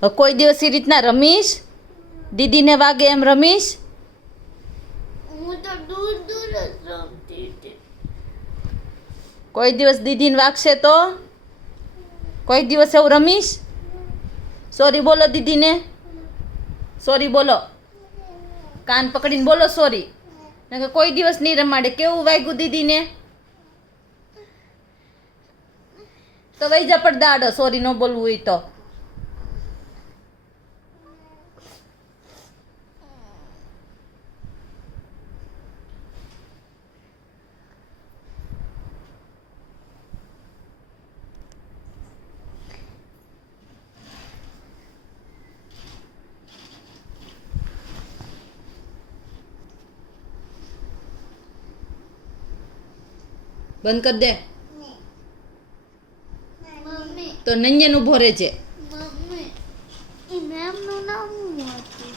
કોઈ દિવસ એ રીતના રમીશ? દીદીને વાગે એમ રમીશ? હું તો દૂર દૂર જ રમતી હતી. કોઈ દિવસ દીદીને વાગશે તો? કોઈ દિવસ એવું રમીશ? સોરી બોલો દીદીને. સોરી બોલો. કાન પકડીને બોલો સોરી. નકર કોઈ દિવસ નહીં રમાડે. કેવું વાગ્યું દીદીને? તો વઈ જા પડદા આડો. સોરી ન બોલવું હોય તો. બંધ કર દે. મમ્મી તો નંજન ઉભો રહે છે. મમ્મી એ મેમનું નામ શું હતું?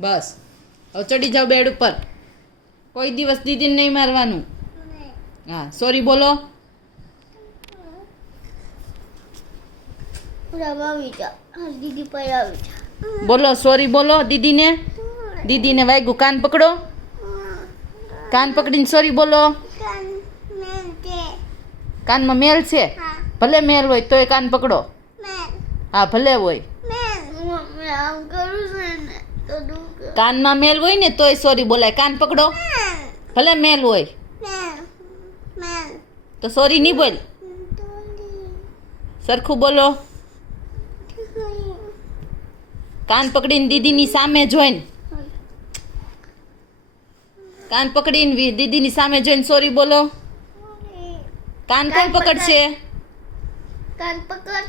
બસ હવે ચડી જાઓ બેડ ઉપર. કોઈ દિવસ દીદીને નહીં મારવાનું. હા સોરી બોલો. આવી જા દીદી પર આવી જા. બોલો સોરી બોલો દીદીને. દીદીને વાગ્યું. કાન પકડો. કાન પકડીને સોરી બોલો. કાનમાં મેલ છે? ભલે મેલ હોય તોય કાન પકડો. હા ભલે હોય. મમ્મી આમ કરું છે ને તો દુખ. કાનમાં મેલ હોય ને તોય સોરી બોલાય. કાન પકડો. ભલે મેલ હોય તો સોરી નહીં બોલ. સરખું બોલો. કાન પકડીને દીદીની સામે જોઈને. કાન પકડીને દીદીની સામે જોઈને સોરી બોલો. કાન કોણ પકડશે? કાન પકડ.